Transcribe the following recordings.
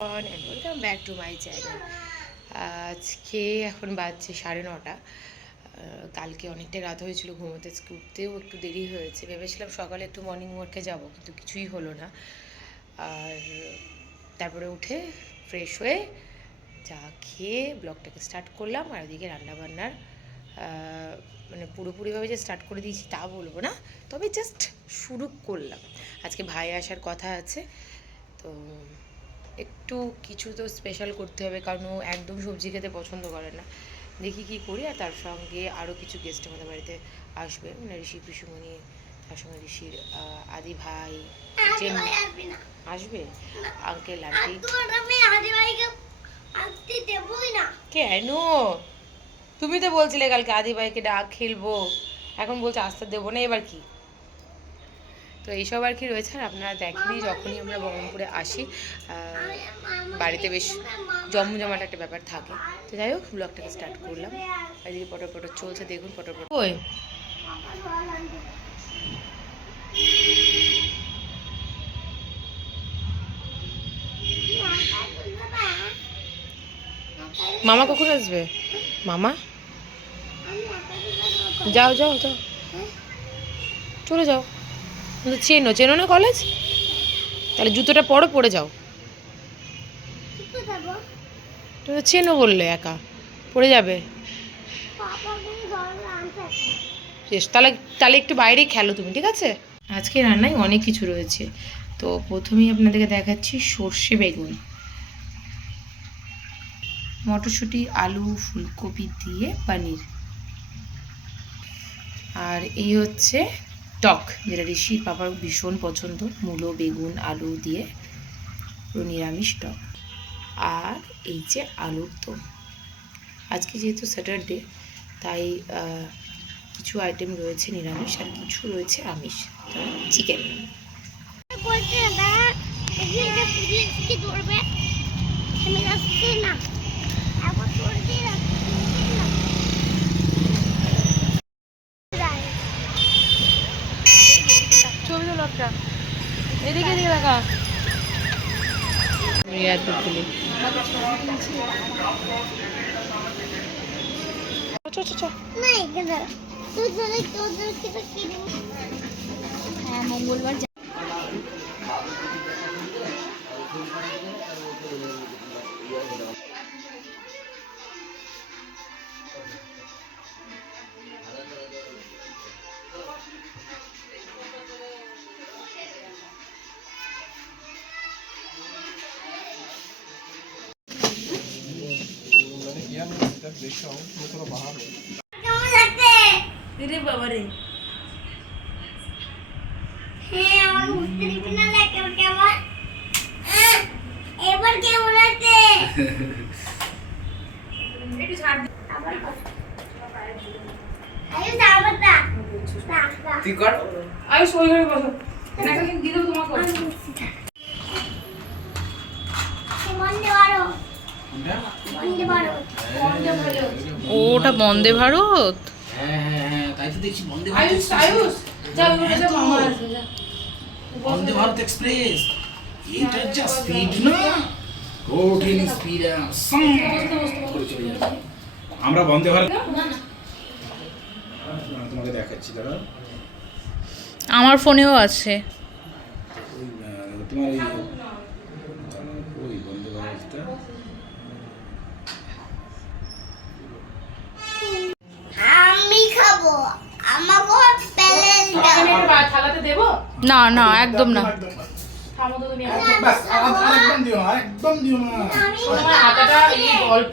Welcome back to my channel. আজকে এখন বাজছে 9:30। কালকে অনেকটা রাত হয়েছিল, ঘুমোতে উঠতেও একটু দেরি হয়েছে। ভেবেছিলাম সকালে একটু মর্নিং ওয়ার্কে যাব, কিন্তু কিছুই হলো না। আর তারপরে উঠে ফ্রেশ হয়ে চা খেয়ে ব্লগটাকে স্টার্ট করলাম। আর এদিকে রান্নাবান্নার মানে পুরোপুরিভাবে যে স্টার্ট করে দিয়েছি তা বলবো না, তবে জাস্ট শুরু করলাম। আজকে ভাই আসার কথা আছে, তো একটু কিছু তো স্পেশাল করতে হবে, কারণ ও একদম সবজি খেতে পছন্দ করে না। দেখি কি করি। আর তার সঙ্গে আরও কিছু গেস্ট আমাদের বাড়িতে আসবে, মানে ঋষি পিসুমণি, তার সঙ্গে ঋষির আদি ভাই আসবে, আঙ্কেল আন্টি। কেন? তুমি তো বলছিলে কালকে আদি ভাইকে ডাক খেলবো, এখন বলছো আসতে দেবো না, এবার কি? তো এইসব আর কি রয়েছে। আর আপনারা দেখেনি, যখনই আমরা বহরমপুরে আসি বাড়িতে বেশ জমজমাট একটা ব্যাপার থাকে। তো যাই হোক, ব্লগটাকে স্টার্ট করলাম। এদিকে পটর পটর চলছে, দেখুন পটর পটর। ওই মামা কখন আসবে? মামা যাও যাও যাও, চলে যাও। চেনো চেনো না কলেজ? তাহলে জুতোটা পরে যাও। তুমি তো চেনো বললে, একা পড়ে যাবে। তাহলে তাহলে একটু বাইরেই খেলো তুমি, ঠিক আছে? আজকে রান্নায় অনেক কিছু রয়েছে। তো প্রথমেই আপনাদেরকে দেখাচ্ছি সর্ষে বেগুন, মটরশুঁটি, আলু, ফুলকপি দিয়ে পনির। আর এই হচ্ছে টক, যেটা ঋষির বাবার ভীষণ পছন্দ, মূলো, বেগুন, আলু দিয়ে পুরো নিরামিষ টক। আর এই যে আলুর দম। আজকে যেহেতু স্যাটারডে, তাই কিছু আইটেম রয়েছে নিরামিষ আর কিছু রয়েছে আমিষ, চিকেন। ছবি তো লোকটা এদিকে এদিকে দেখা তুলি। হ্যাঁ, মঙ্গলবার বাবারে। এবার কেমন আছে? একটু ছাড় দে। তুই কর। আয়ুষ ওই ঘরে বসো। একটা দিন দিয়ে দেবো তোমাকে। ওটা বন্দে ভারত। হ্যাঁ হ্যাঁ হ্যাঁ, তাই তো দেখছি বন্দে ভারত। আয়ুষ আয়ুষ যা ওরে যা, মামা আসবে যা। বন্দে ভারত এক্সপ্রেস, এটা যা স্পিড না, কঠিন স্পিড। আমরা বন্দে ভারত তোমাকে দেখাচ্ছি, দাঁড়াও। আমার ফোনেও আছে তোমার ওই বন্দে ভারতটা। আমি খাবো, আমাকে প্যালেন দাও। থালাতে দেব না? না একদম না। থামো তো তুমি, একদম দিও না, একদম দিও না। তোমার হাতাটা এই গল্প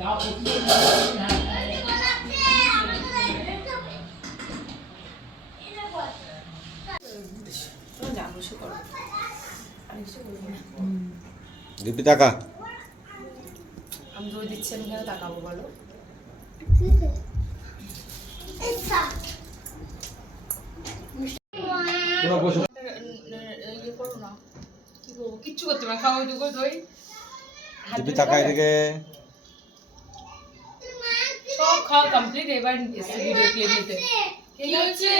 দাও। দিব্যি টাকা আমি দই দিচ্ছি, আমি কেন তাকাবো বলো? কিচ্ছু করতে পারে, খাওয়া ওইটুকু দই। দিব্যি টাকা এদিকে সব খাওয়া কমপ্লিট, এবার এসে ভিডিও ক্লিপ নিতে। কি হচ্ছে?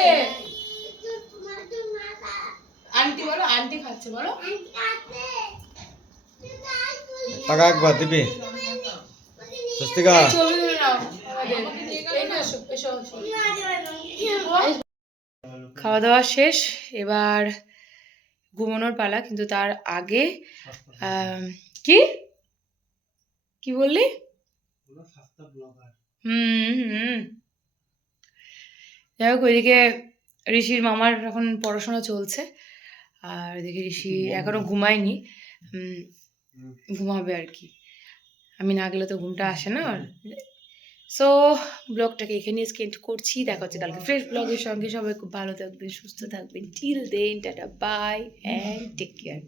আন্টি বলো, আন্টি খাচ্ছে বলো। টাকা একবার দিবি স্বস্তিকা। ছবি তুলে নাও আমাদের। এই না, এসো, এসো, এসো। খাওয়া দাওয়া শেষ, এবার ঘুমানোর পালা। কিন্তু তার আগে কি কি বললি? হুম। যাই হোক, ওইদিকে ঋষির মামার এখন পড়াশোনা চলছে, আর এদিকে ঋষি এখনো ঘুমায়নি, ঘুমাবে আর কি। আমি না গেলে তো ঘুমটা আসে না। সো ব্লগটাকে এখানে স্কেন্ড করছি। দেখা হচ্ছে কালকে ফ্রেশ ব্লগের সঙ্গে। সবাই খুব ভালো থাকবেন, সুস্থ থাকবেন। Till then, tata, bye and take care.